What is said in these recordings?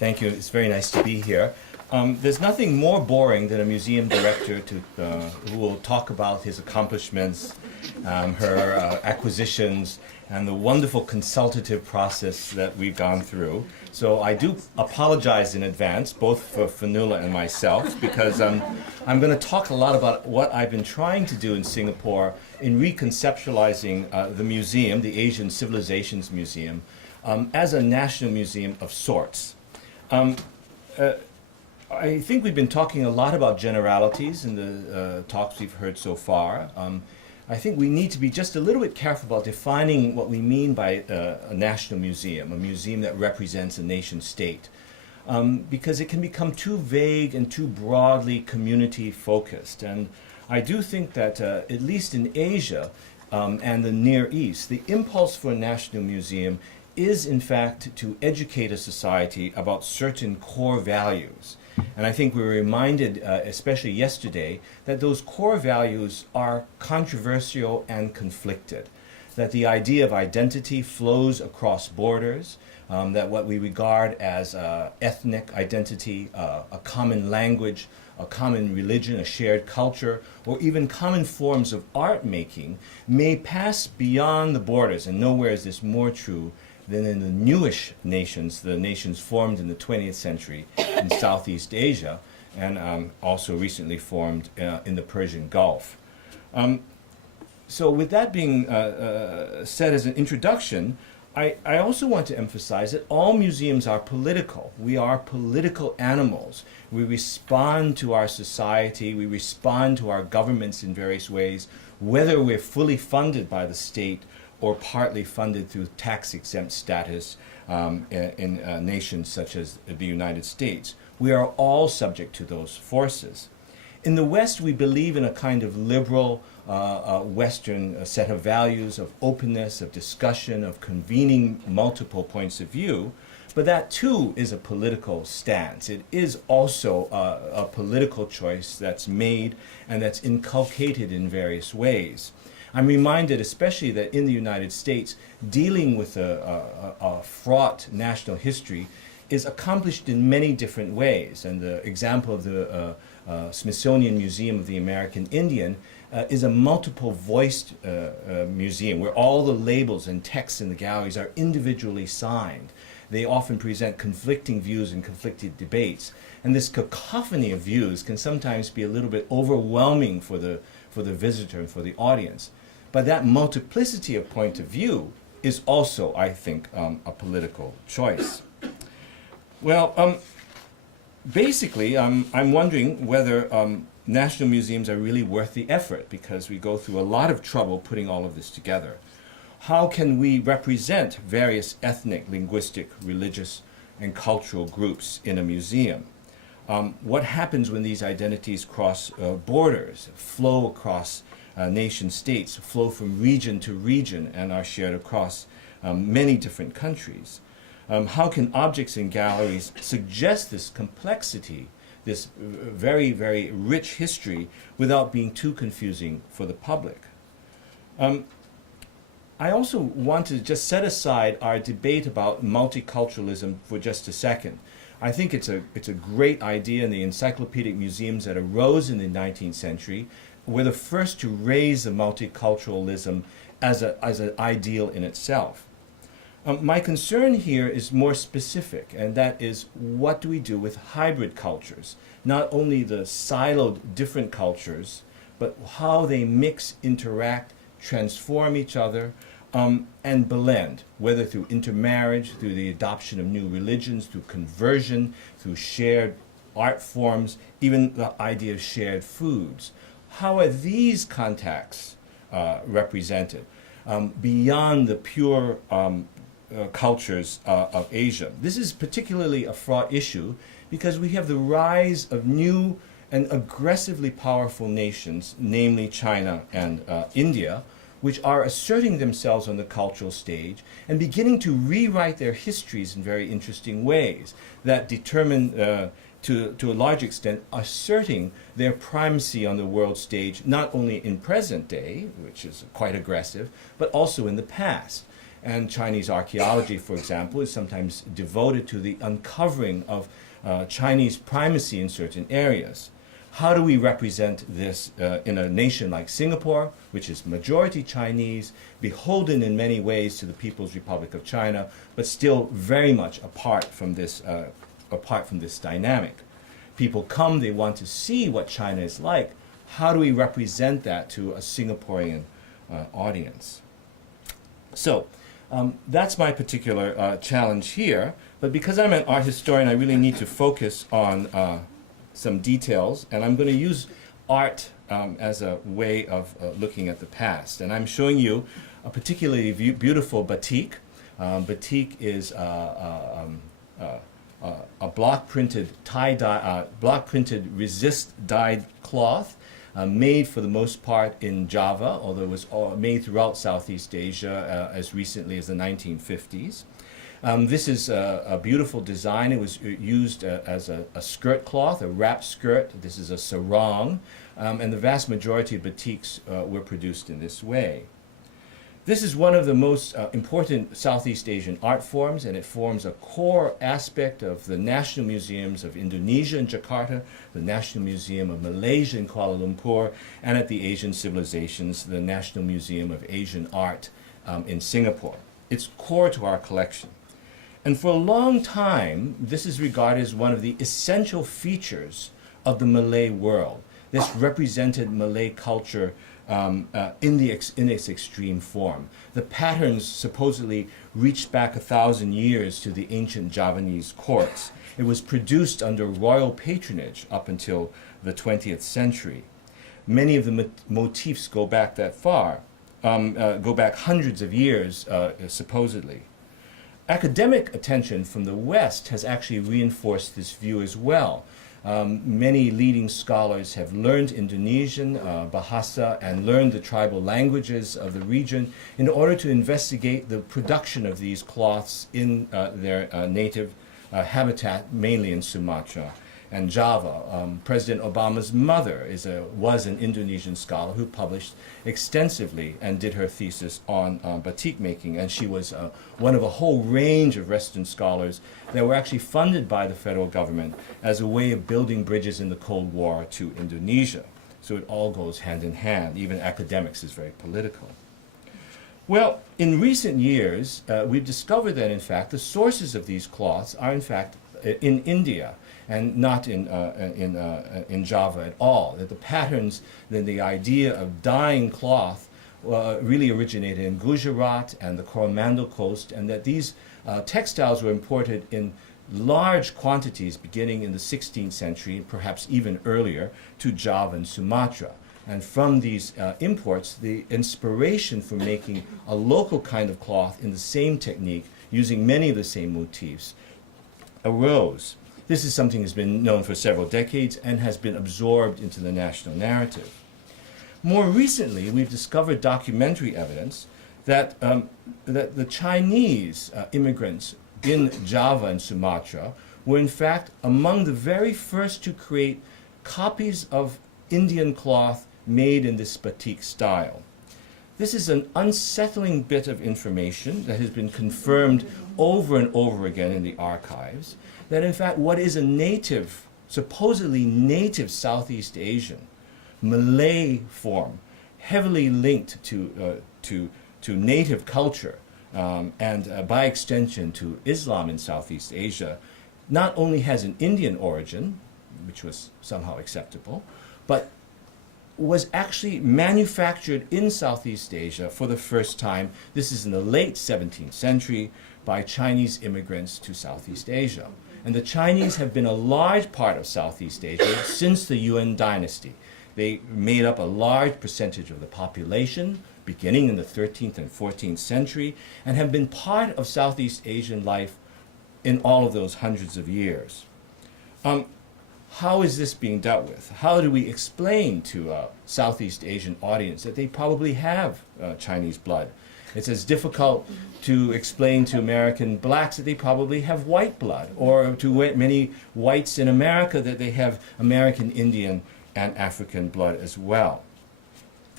Thank you. It's very nice to be here. There's nothing more boring than a museum director who will talk about his accomplishments, her acquisitions, and the wonderful consultative process that we've gone through. So I do apologize in advance, both for Fanula and myself, because I'm going to talk a lot about what I've been trying to do in Singapore in reconceptualizing the museum, the Asian Civilisations Museum, as a national museum of sorts. I think we've been talking a lot about generalities in the talks we've heard so far. I think we need to be just a little bit careful about defining what we mean by a national museum, a museum that represents a nation state, because it can become too vague and too broadly community focused. And I do think that at least in Asia and the Near East, the impulse for a national museum is in fact to educate a society about certain core values. And I think we were reminded, especially yesterday, that those core values are controversial and conflicted, that the idea of identity flows across borders, that what we regard as ethnic identity, a common language, a common religion, a shared culture, or even common forms of art making may pass beyond the borders, and nowhere is this more true than in the newish nations, the nations formed in the 20th century in Southeast Asia, and also recently formed in the Persian Gulf. So with that being said as an introduction, I also want to emphasize that all museums are political. We are political animals. We respond to our society, we respond to our governments in various ways, whether we're fully funded by the state or partly funded through tax-exempt status in nations such as the United States. We are all subject to those forces. In the West, we believe in a kind of liberal Western set of values of openness, of discussion, of convening multiple points of view, but that too is a political stance. It is also a political choice that's made and that's inculcated in various ways. I'm reminded especially that in the United States, dealing with a fraught national history is accomplished in many different ways. And the example of the Smithsonian Museum of the American Indian is a multiple-voiced museum where all the labels and texts in the galleries are individually signed. They often present conflicting views and conflicted debates. And this cacophony of views can sometimes be a little bit overwhelming for the visitor and for the audience. But that multiplicity of point of view is also, I think, a political choice. Well, basically, I'm wondering whether national museums are really worth the effort, because we go through a lot of trouble putting all of this together. How can we represent various ethnic, linguistic, religious, and cultural groups in a museum? What happens when these identities cross borders, flow across nation states, flow from region to region, and are shared across many different countries? How can objects in galleries suggest this complexity, this very, very rich history, without being too confusing for the public? I also want to just set aside our debate about multiculturalism for just a second. I think it's a great idea, and the encyclopedic museums that arose in the 19th century were the first to raise the multiculturalism as an ideal in itself. My concern here is more specific, and that is, what do we do with hybrid cultures? Not only the siloed different cultures, but how they mix, interact, transform each other, and blend, whether through intermarriage, through the adoption of new religions, through conversion, through shared art forms, even the idea of shared foods. How are these contacts represented beyond the pure cultures of Asia? This is particularly a fraught issue because we have the rise of new and aggressively powerful nations, namely China and India, which are asserting themselves on the cultural stage and beginning to rewrite their histories in very interesting ways that determine, to a large extent, asserting their primacy on the world stage, not only in present day, which is quite aggressive, but also in the past. And Chinese archaeology, for example, is sometimes devoted to the uncovering of Chinese primacy in certain areas. How do we represent this in a nation like Singapore, which is majority Chinese, beholden in many ways to the People's Republic of China, but still very much apart from this dynamic? People come, they want to see what China is like. How do we represent that to a Singaporean audience? So that's my particular challenge here. But because I'm an art historian, I really need to focus on some details. And I'm going to use art as a way of looking at the past. And I'm showing you a particularly beautiful batik. Batik is a block-printed block-printed resist-dyed cloth made for the most part in Java, although it was made throughout Southeast Asia as recently as the 1950s. This is a beautiful design. It was used as a skirt cloth, a wrap skirt. This is a sarong, and the vast majority of batiks were produced in this way. This is one of the most important Southeast Asian art forms, and it forms a core aspect of the national museums of Indonesia in Jakarta, the National Museum of Malaysia in Kuala Lumpur, and at the Asian Civilisations, the National Museum of Asian Art in Singapore. It's core to our collection. And for a long time, this is regarded as one of the essential features of the Malay world. This represented Malay culture in its extreme form. The patterns supposedly reached back 1,000 years to the ancient Javanese courts. It was produced under royal patronage up until the 20th century. Many of the motifs go back that far, go back hundreds of years, supposedly. Academic attention from the West has actually reinforced this view as well. Many leading scholars have learned Indonesian, Bahasa, and learned the tribal languages of the region in order to investigate the production of these cloths in their native habitat, mainly in Sumatra and Java. President Obama's mother was an Indonesian scholar who published extensively and did her thesis on batik making, and she was one of a whole range of Western scholars that were actually funded by the federal government as a way of building bridges in the Cold War to Indonesia. So it all goes hand in hand. Even academics is very political. Well, in recent years, we've discovered that, in fact, the sources of these cloths are, in fact, in India, and not in Java at all. That the patterns, then the idea of dyeing cloth really originated in Gujarat and the Coromandel coast, and that these textiles were imported in large quantities beginning in the 16th century, perhaps even earlier, to Java and Sumatra. And from these imports, the inspiration for making a local kind of cloth in the same technique, using many of the same motifs, arose. This is something that's been known for several decades and has been absorbed into the national narrative. More recently, we've discovered documentary evidence that, that the Chinese immigrants in Java and Sumatra were in fact among the very first to create copies of Indian cloth made in this batik style. This is an unsettling bit of information that has been confirmed over and over again in the archives, that in fact what is a native, supposedly native Southeast Asian, Malay form, heavily linked to native culture, and by extension to Islam in Southeast Asia, not only has an Indian origin, which was somehow acceptable, but was actually manufactured in Southeast Asia for the first time. This is in the late 17th century by Chinese immigrants to Southeast Asia. And the Chinese have been a large part of Southeast Asia since the Yuan dynasty. They made up a large percentage of the population beginning in the 13th and 14th century and have been part of Southeast Asian life in all of those hundreds of years. How is this being dealt with? How do we explain to a Southeast Asian audience that they probably have Chinese blood? It's as difficult to explain to American blacks that they probably have white blood, or to many whites in America that they have American Indian and African blood as well.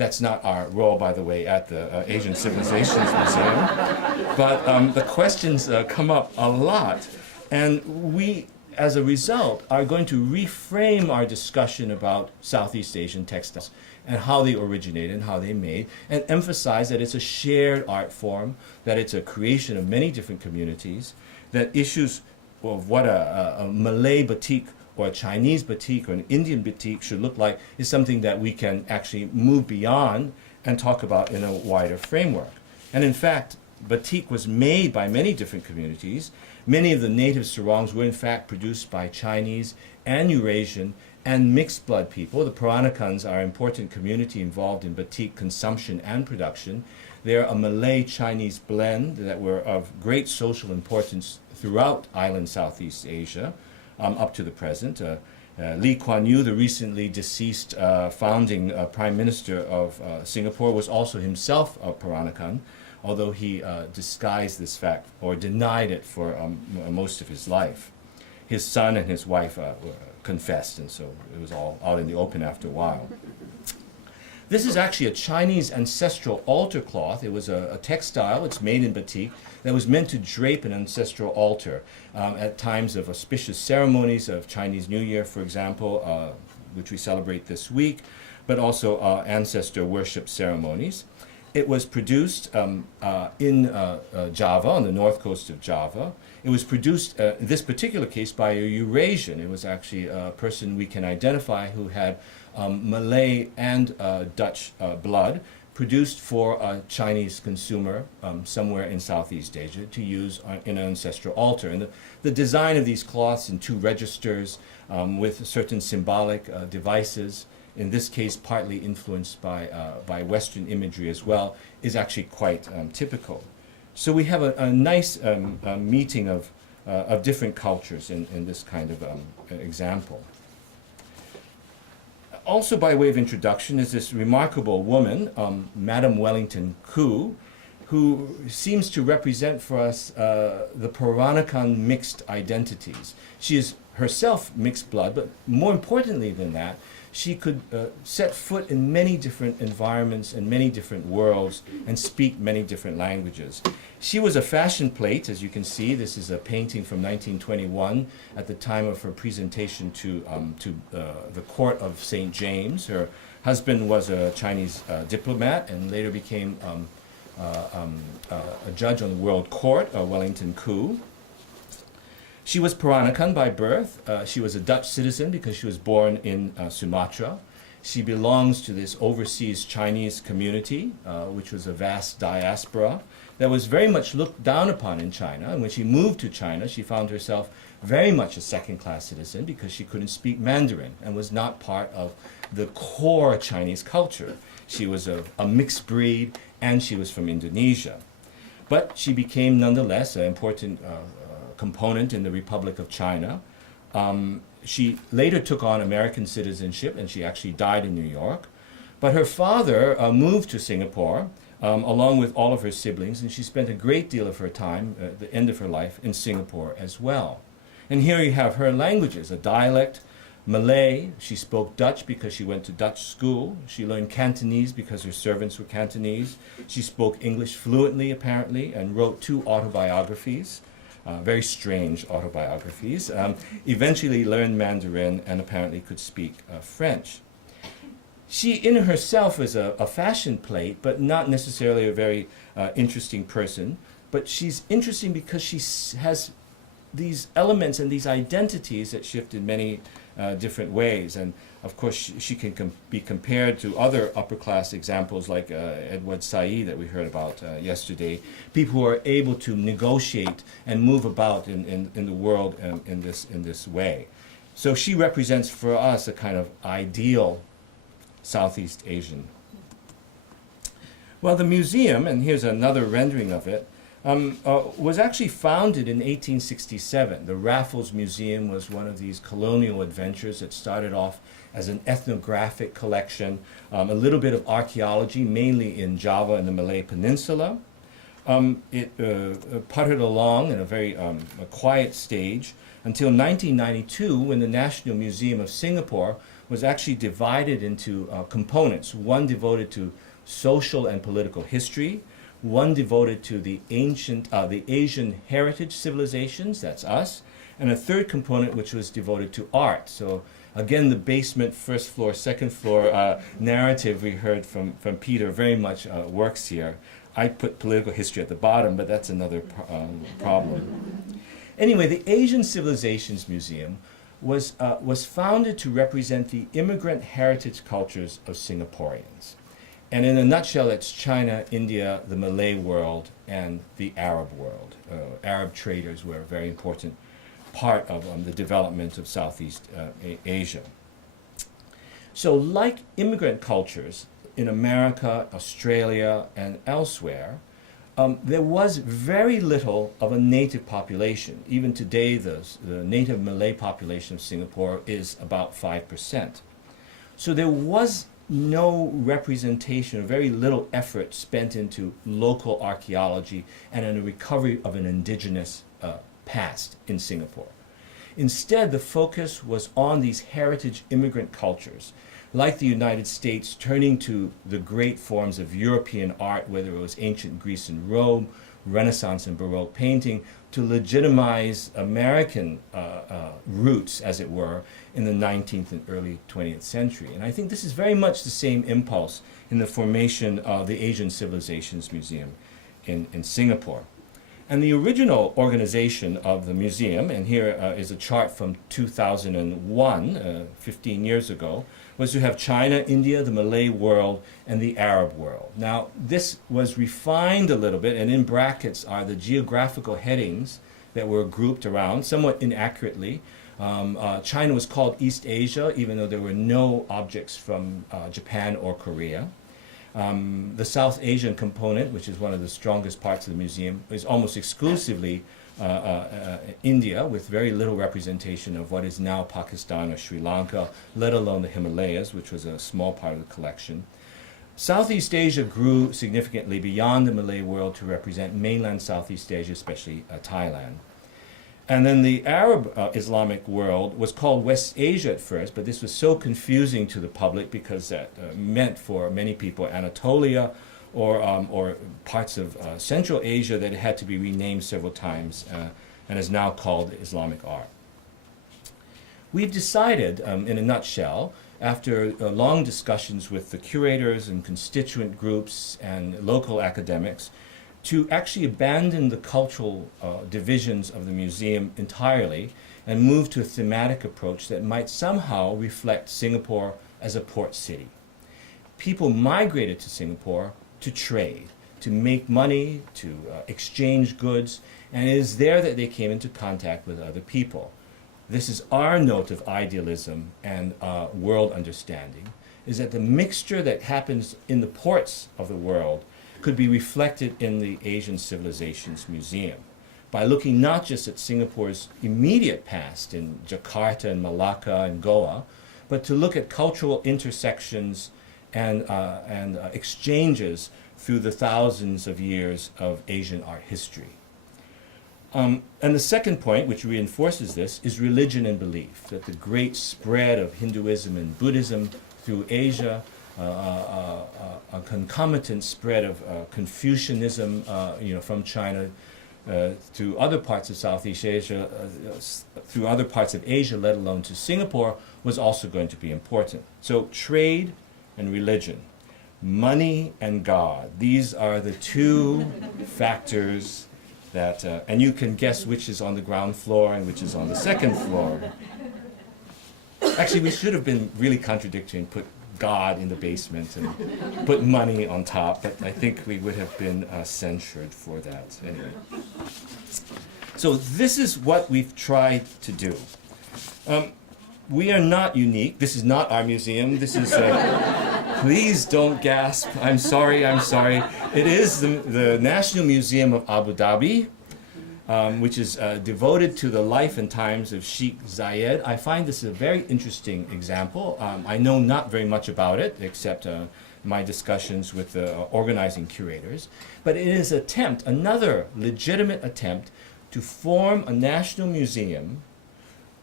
That's not our role, by the way, at the Asian Civilisations Museum. But the questions come up a lot. And we, as a result, are going to reframe our discussion about Southeast Asian textiles and how they originated and how they made, and emphasize that it's a shared art form, that it's a creation of many different communities, that issues of what a Malay batik or a Chinese batik or an Indian batik should look like is something that we can actually move beyond and talk about in a wider framework. And in fact, batik was made by many different communities. Many of the native sarongs were in fact produced by Chinese and Eurasian and mixed blood people. The Peranakans are an important community involved in batik consumption and production. They're a Malay-Chinese blend that were of great social importance throughout island Southeast Asia. Up to the present. Lee Kuan Yew, the recently deceased founding Prime Minister of Singapore, was also himself a Peranakan, although he disguised this fact or denied it for most of his life. His son and his wife confessed, and so it was all out in the open after a while. This is actually a Chinese ancestral altar cloth. It was a textile, it's made in batik, that was meant to drape an ancestral altar at times of auspicious ceremonies of Chinese New Year, for example, which we celebrate this week, but also ancestor worship ceremonies. It was produced in Java, on the north coast of Java. It was produced, in this particular case, by a Eurasian. It was actually a person we can identify who had Malay and Dutch blood, produced for a Chinese consumer somewhere in Southeast Asia to use in an ancestral altar. And the design of these cloths in two registers with certain symbolic devices, in this case partly influenced by Western imagery as well, is actually quite typical. So we have a nice meeting of different cultures in this kind of example. Also, by way of introduction, is this remarkable woman, Madame Wellington Coo, who seems to represent for us the Peranakan mixed identities. She is herself mixed blood, but more importantly than that, she could set foot in many different environments and many different worlds and speak many different languages. She was a fashion plate, as you can see. This is a painting from 1921 at the time of her presentation to the court of St. James. Her husband was a Chinese diplomat and later became a judge on the World Court, Wellington Coo. She was Peranakan by birth. She was a Dutch citizen because she was born in Sumatra. She belongs to this overseas Chinese community, which was a vast diaspora that was very much looked down upon in China. And when she moved to China, she found herself very much a second-class citizen because she couldn't speak Mandarin and was not part of the core Chinese culture. She was a mixed breed, and she was from Indonesia. But she became, nonetheless, an important component in the Republic of China. She later took on American citizenship, and she actually died in New York. But her father moved to Singapore along with all of her siblings, and she spent a great deal of her time, at the end of her life, in Singapore as well. And here you have her languages, a dialect, Malay. She spoke Dutch because she went to Dutch school. She learned Cantonese because her servants were Cantonese. She spoke English fluently, apparently, and wrote 2 autobiographies. Very strange autobiographies, eventually learned Mandarin and apparently could speak French. She in herself is a fashion plate, but not necessarily a very interesting person. But she's interesting because she has these elements and these identities that shift in many different ways. And of course, she can be compared to other upper-class examples like Edward Said that we heard about yesterday, people who are able to negotiate and move about in the world in this way. So she represents for us a kind of ideal Southeast Asian. Well, the museum, and here's another rendering of it, was actually founded in 1867. The Raffles Museum was one of these colonial adventures that started off as an ethnographic collection, a little bit of archaeology, mainly in Java and the Malay Peninsula. It puttered along in a very a quiet stage until 1992, when the National Museum of Singapore was actually divided into components, one devoted to social and political history, one devoted to the Asian heritage civilizations, that's us, and a third component which was devoted to art. So again, the basement, first floor, second floor narrative we heard from Peter very much works here. I put political history at the bottom, but that's another problem. Anyway, the Asian Civilisations Museum was founded to represent the immigrant heritage cultures of Singaporeans. And in a nutshell, it's China, India, the Malay world, and the Arab world. Arab traders were a very important part of the development of Southeast Asia. So like immigrant cultures in America, Australia, and elsewhere, there was very little of a native population. Even today, the native Malay population of Singapore is about 5%. So there was no representation, or very little effort spent into local archaeology and in the recovery of an indigenous past in Singapore. Instead, the focus was on these heritage immigrant cultures, like the United States, turning to the great forms of European art, whether it was ancient Greece and Rome, Renaissance and Baroque painting, to legitimize American roots, as it were, in the 19th and early 20th century. And I think this is very much the same impulse in the formation of the Asian Civilisations Museum in Singapore. And the original organization of the museum, and here is a chart from 2001, 15 years ago, was to have China, India, the Malay world, and the Arab world. Now, this was refined a little bit, and in brackets are the geographical headings that were grouped around, somewhat inaccurately. China was called East Asia, even though there were no objects from Japan or Korea. The South Asian component, which is one of the strongest parts of the museum, is almost exclusively India, with very little representation of what is now Pakistan or Sri Lanka, let alone the Himalayas, which was a small part of the collection. Southeast Asia grew significantly beyond the Malay world to represent mainland Southeast Asia, especially Thailand. And then the Arab Islamic world was called West Asia at first, but this was so confusing to the public because that meant for many people Anatolia or parts of Central Asia that it had to be renamed several times and is now called Islamic art. We've decided, in a nutshell, after long discussions with the curators and constituent groups and local academics, to actually abandon the cultural divisions of the museum entirely and move to a thematic approach that might somehow reflect Singapore as a port city. People migrated to Singapore to trade, to make money, to exchange goods, and it is there that they came into contact with other people. This is our note of idealism and world understanding, is that the mixture that happens in the ports of the world could be reflected in the Asian Civilisations Museum by looking not just at Singapore's immediate past in Jakarta and Malacca and Goa, but to look at cultural intersections and exchanges through the thousands of years of Asian art history. And the second point, which reinforces this, is religion and belief, that the great spread of Hinduism and Buddhism through Asia, a concomitant spread of Confucianism, from China to other parts of Southeast Asia, through other parts of Asia, let alone to Singapore, was also going to be important. So trade and religion, money and God, these are the two factors that, and you can guess which is on the ground floor and which is on the second floor. Actually, we should have been really contradictory and put God in the basement and put money on top, but I think we would have been censured for that. Anyway. So this is what we've tried to do. We are not unique. This is not our museum. This is, please don't gasp. I'm sorry. It is the National Museum of Abu Dhabi, which is devoted to the life and times of Sheikh Zayed. I find this a very interesting example. I know not very much about it, except my discussions with the organizing curators. But it is another legitimate attempt to form a national museum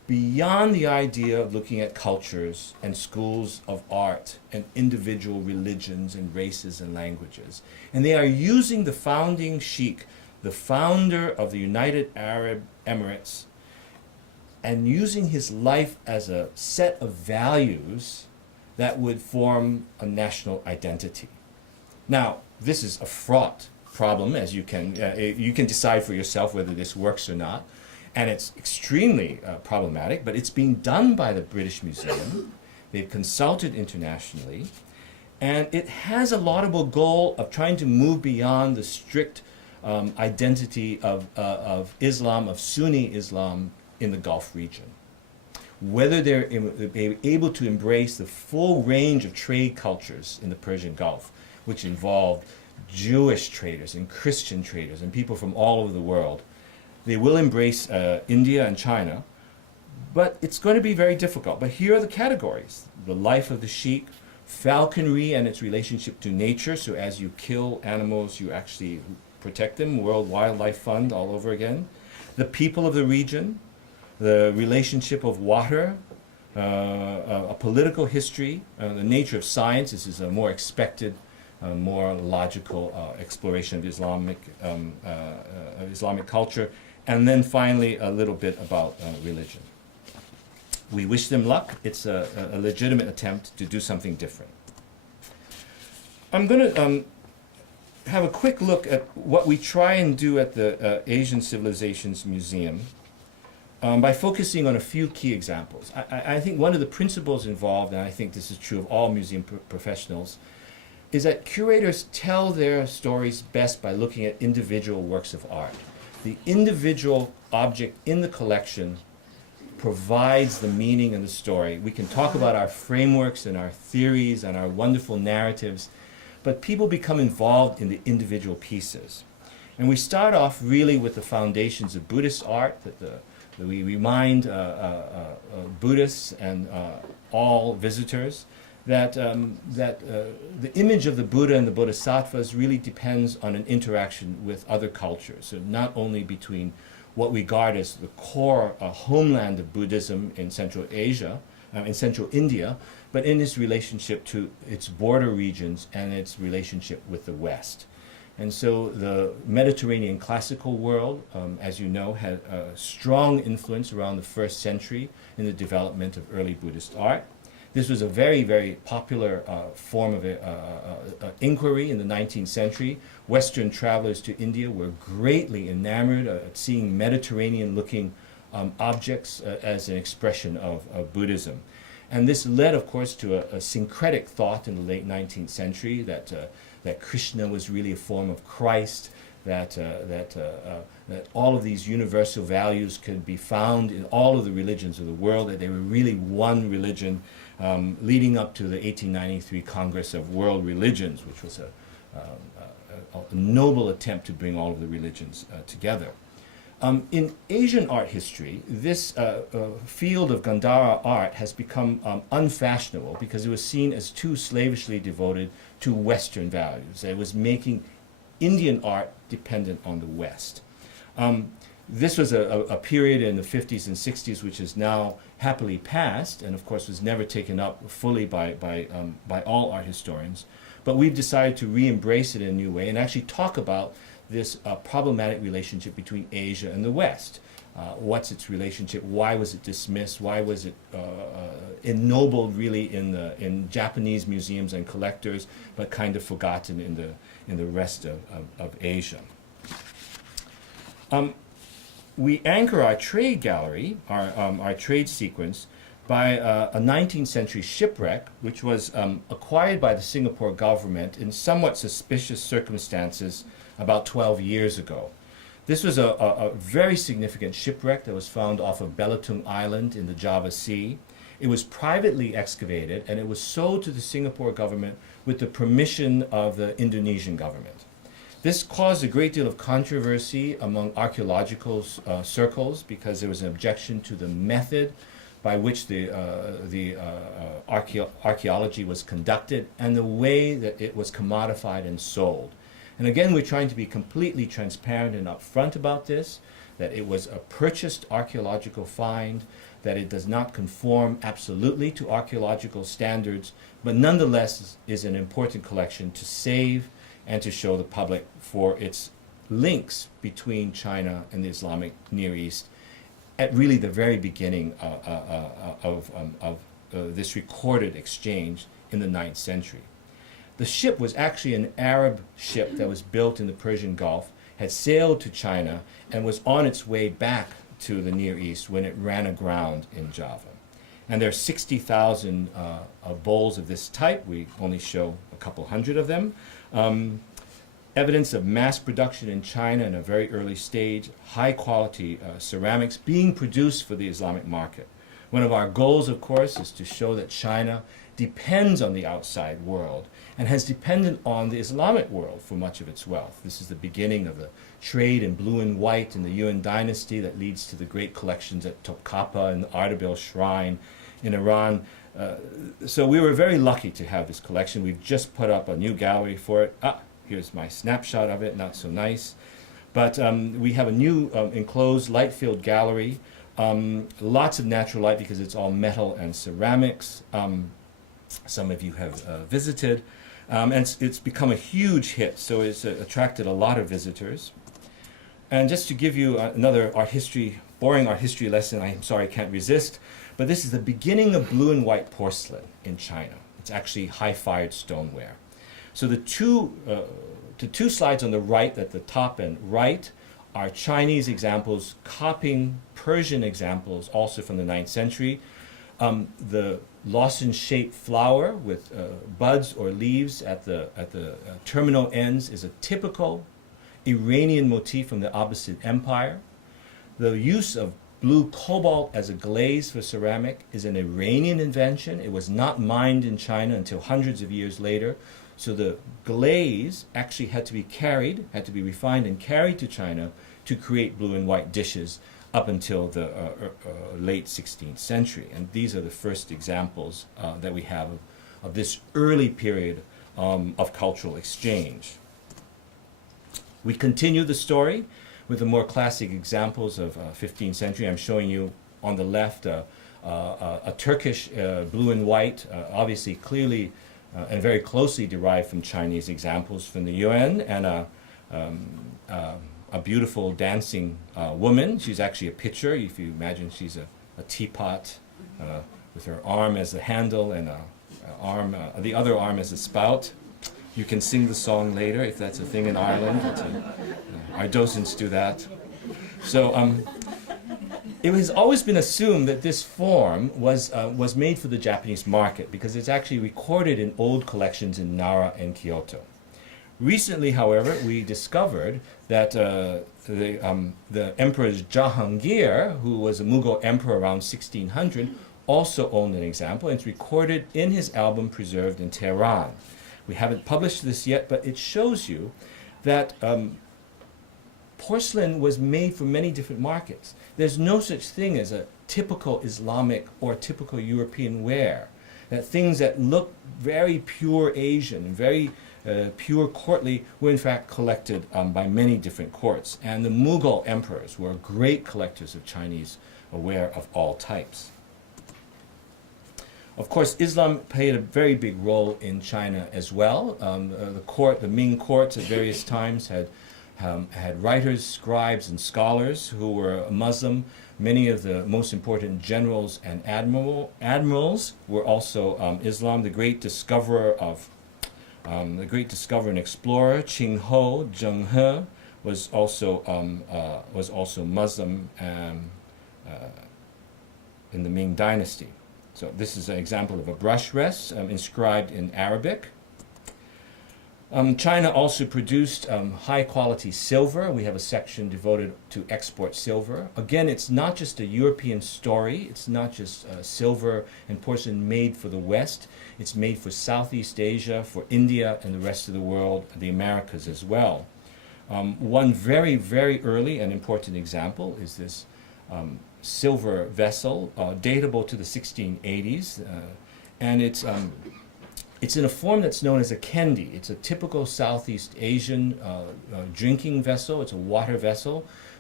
beyond the idea of looking at cultures and schools of art and individual religions and races and languages. And they are using the founding sheikh, the founder of the United Arab Emirates, and using his life as a set of values that would form a national identity. Now, this is a fraught problem, as you can decide for yourself whether this works or not. And it's extremely problematic, but it's being done by the British Museum. They've consulted internationally, and it has a laudable goal of trying to move beyond the strict identity of Islam, of Sunni Islam in the Gulf region. Whether they're able to embrace the full range of trade cultures in the Persian Gulf, which involved Jewish traders and Christian traders and people from all over the world. They will embrace India and China, but it's going to be very difficult. But here are the categories: the life of the sheikh, falconry and its relationship to nature, so as you kill animals, you actually protect them, World Wildlife Fund all over again. The people of the region, the relationship of water, a political history, the nature of science. This is a more expected, more logical exploration of Islamic culture. And then finally, a little bit about religion. We wish them luck. It's a legitimate attempt to do something different. I'm going to have a quick look at what we try and do at the Asian Civilisations Museum by focusing on a few key examples. I think one of the principles involved, and I think this is true of all museum professionals, is that curators tell their stories best by looking at individual works of art. The individual object in the collection provides the meaning and the story. We can talk about our frameworks and our theories and our wonderful narratives, but people become involved in the individual pieces. And we start off really with the foundations of Buddhist art, that we remind Buddhists and all visitors that the image of the Buddha and the Bodhisattvas really depends on an interaction with other cultures. So not only between what we regard as the core homeland of Buddhism in Central Asia, in Central India, but in its relationship to its border regions and its relationship with the West. And so the Mediterranean classical world, as you know, had a strong influence around the 1st century in the development of early Buddhist art. This was a very, very popular form of inquiry in the 19th century. Western travelers to India were greatly enamored at seeing Mediterranean-looking objects as an expression of Buddhism. And this led, of course, to a syncretic thought in the late 19th century that Krishna was really a form of Christ, that all of these universal values could be found in all of the religions of the world, that they were really one religion, leading up to the 1893 Congress of World Religions, which was a noble attempt to bring all of the religions together. In Asian art history, this field of Gandhara art has become unfashionable because it was seen as too slavishly devoted to Western values. It was making Indian art dependent on the West. This was a period in the 50s and 60s which is now happily past, and of course was never taken up fully by all art historians. But we've decided to re-embrace it in a new way and actually talk about this problematic relationship between Asia and the West. What's its relationship? Why was it dismissed? Why was it ennobled really in Japanese museums and collectors, but kind of forgotten in the rest of Asia? We anchor our trade gallery, our trade sequence, by a 19th century shipwreck, which was acquired by the Singapore government in somewhat suspicious circumstances about 12 years ago. This was a very significant shipwreck that was found off of Belitung Island in the Java Sea. It was privately excavated, and it was sold to the Singapore government with the permission of the Indonesian government. This caused a great deal of controversy among archaeological circles because there was an objection to the method by which the archaeology was conducted and the way that it was commodified and sold. And again, we're trying to be completely transparent and upfront about this. that it was a purchased archaeological find, that it does not conform absolutely to archaeological standards, but nonetheless is an important collection to save and to show the public for its links between China and the Islamic Near East at really the very beginning of this recorded exchange in the 9th century. The ship was actually an Arab ship that was built in the Persian Gulf, had sailed to China, and was on its way back to the Near East when it ran aground in Java. And there are 60,000 bowls of this type. We only show a couple hundred of them. Evidence of mass production in China in a very early stage, high quality ceramics being produced for the Islamic market. One of our goals, of course, is to show that China depends on the outside world and has depended on the Islamic world for much of its wealth. This is the beginning of the trade in blue and white in the Yuan dynasty that leads to the great collections at Topkapi and the Ardabil Shrine in Iran. So we were very lucky to have this collection. We've just put up a new gallery for it. Here's my snapshot of it, not so nice. But we have a new enclosed light-filled gallery. Lots of natural light because it's all metal and ceramics. Some of you have visited. And it's become a huge hit, so it's attracted a lot of visitors. And just to give you another boring art history lesson, I'm sorry I can't resist, but this is the beginning of blue and white porcelain in China. It's actually high-fired stoneware. So the two slides on the right, at the top and right, are Chinese examples copying Persian examples, also from the 9th century. The lozenge-shaped flower with buds or leaves at the terminal ends is a typical Iranian motif from the Abbasid Empire. The use of blue cobalt as a glaze for ceramic is an Iranian invention. It was not mined in China until hundreds of years later. So the glaze actually had to be refined and carried to China to create blue and white dishes up until the late 16th century. And these are the first examples that we have of this early period of cultural exchange. We continue the story with the more classic examples of 15th century. I'm showing you on the left a Turkish blue and white, obviously clearly and very closely derived from Chinese examples from the Yuan, and a beautiful dancing woman. She's actually a pitcher. If you imagine, she's a teapot with her arm as the handle and the other arm as a spout. You can sing the song later if that's a thing in Ireland. Our docents do that. So it has always been assumed that this form was made for the Japanese market because it's actually recorded in old collections in Nara and Kyoto. Recently, however, we discovered that the Emperor Jahangir, who was a Mughal emperor around 1600, also owned an example, and it's recorded in his album preserved in Tehran. We haven't published this yet, but it shows you that porcelain was made for many different markets. There's no such thing as a typical Islamic or typical European ware. That things that look very pure Asian, very pure courtly, were in fact collected by many different courts. And the Mughal emperors were great collectors of Chinese ware of all types. Of course, Islam played a very big role in China as well. The Ming courts at various times had writers, scribes, and scholars who were Muslim. Many of the most important generals and admirals were also Islam. The great discoverer and explorer Qing Ho, Zheng He, was also Muslim in the Ming Dynasty. So this is an example of a brush rest inscribed in Arabic. China also produced high-quality silver. We have a section devoted to export silver. Again, it's not just a European story. It's not just silver and porcelain made for the West. It's made for Southeast Asia, for India, and the rest of the world, the Americas as well. One very, very early and important example is this silver vessel, datable to the 1680s, and it's in a form that's known as a kendi. It's a typical Southeast Asian drinking vessel. It's a water vessel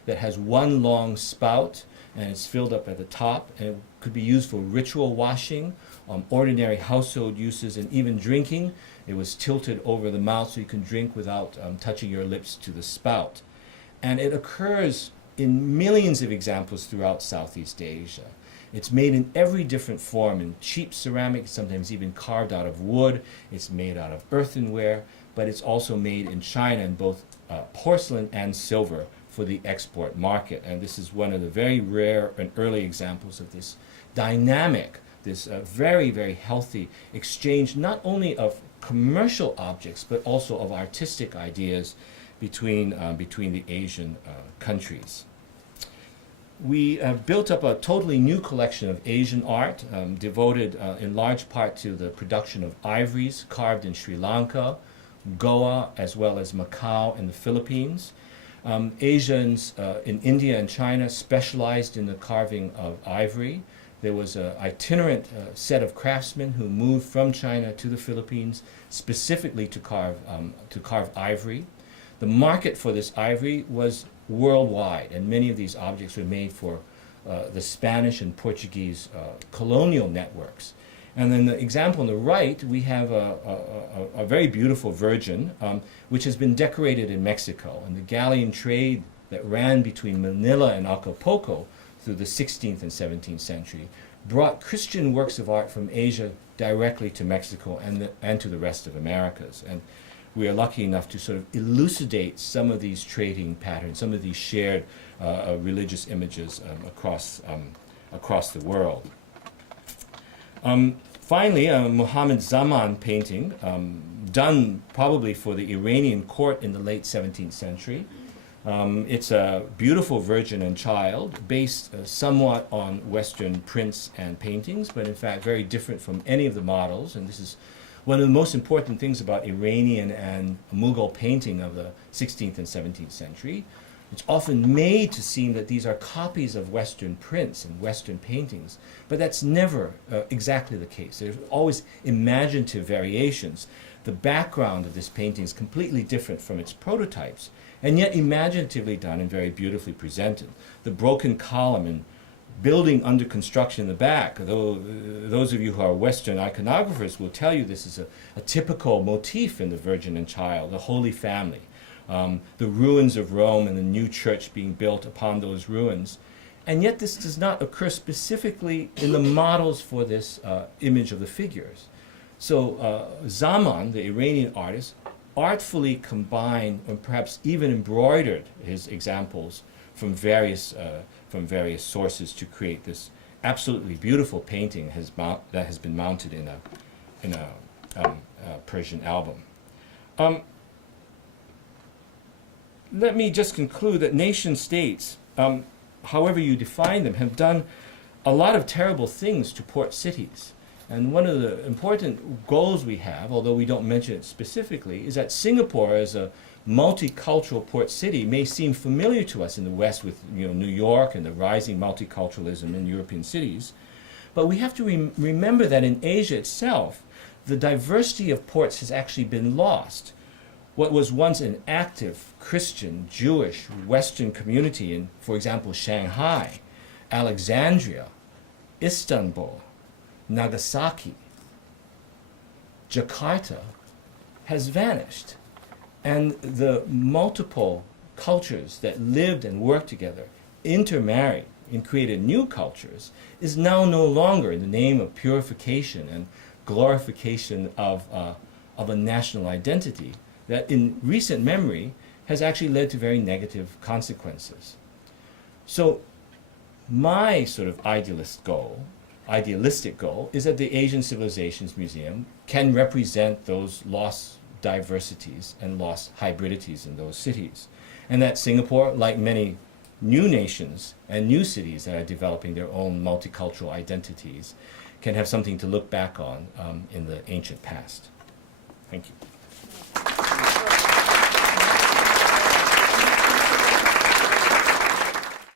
that has one long spout and it's filled up at the top, and it could be used for ritual washing, ordinary household uses, and even drinking. It was tilted over the mouth so you can drink without touching your lips to the spout. And it occurs in millions of examples throughout Southeast Asia. It's made in every different form, in cheap ceramic, sometimes even carved out of wood. It's made out of earthenware, but it's also made in China in both porcelain and silver for the export market. And this is one of the very rare and early examples of this dynamic, this very, very healthy exchange, not only of commercial objects, but also of artistic ideas between the Asian countries. We have built up a totally new collection of Asian art, devoted in large part to the production of ivories carved in Sri Lanka, Goa, as well as Macau and the Philippines. Asians in India and China specialized in the carving of ivory. There was an itinerant set of craftsmen who moved from China to the Philippines specifically to carve ivory. The market for this ivory was worldwide, and many of these objects were made for the Spanish and Portuguese colonial networks. And then the example on the right, we have a very beautiful Virgin, which has been decorated in Mexico. And the galleon trade that ran between Manila and Acapulco through the 16th and 17th century brought Christian works of art from Asia directly to Mexico and to the rest of Americas. And we are lucky enough to sort of elucidate some of these trading patterns, some of these shared religious images across the world. Finally, a Muhammad Zaman painting, done probably for the Iranian court in the late 17th century. It's a beautiful Virgin and Child, based somewhat on Western prints and paintings, but in fact very different from any of the models. And this is one of the most important things about Iranian and Mughal painting of the 16th and 17th century. It's often made to seem that these are copies of Western prints and Western paintings, but that's never exactly the case. There's always imaginative variations. The background of this painting is completely different from its prototypes, and yet imaginatively done and very beautifully presented. The broken column and building under construction in the back, though those of you who are Western iconographers will tell you this is a typical motif in the Virgin and Child, the Holy Family. The ruins of Rome and the new church being built upon those ruins. And yet this does not occur specifically in the models for this image of the figures. So Zaman, the Iranian artist, artfully combined or perhaps even embroidered his examples from various sources to create this absolutely beautiful painting that has been mounted in a Persian album. Let me just conclude that nation states, however you define them, have done a lot of terrible things to port cities. And one of the important goals we have, although we don't mention it specifically, is that Singapore as a multicultural port city may seem familiar to us in the West with New York and the rising multiculturalism in European cities. But we have to remember that in Asia itself, the diversity of ports has actually been lost. What was once an active Christian, Jewish, Western community in, for example, Shanghai, Alexandria, Istanbul, Nagasaki, Jakarta, has vanished. And the multiple cultures that lived and worked together, intermarried and created new cultures, is now no longer in the name of purification and glorification of a national identity that in recent memory has actually led to very negative consequences. So my sort of idealistic goal is that the Asian Civilisations Museum can represent those lost diversities and lost hybridities in those cities. And that Singapore, like many new nations and new cities that are developing their own multicultural identities, can have something to look back on in the ancient past. Thank you.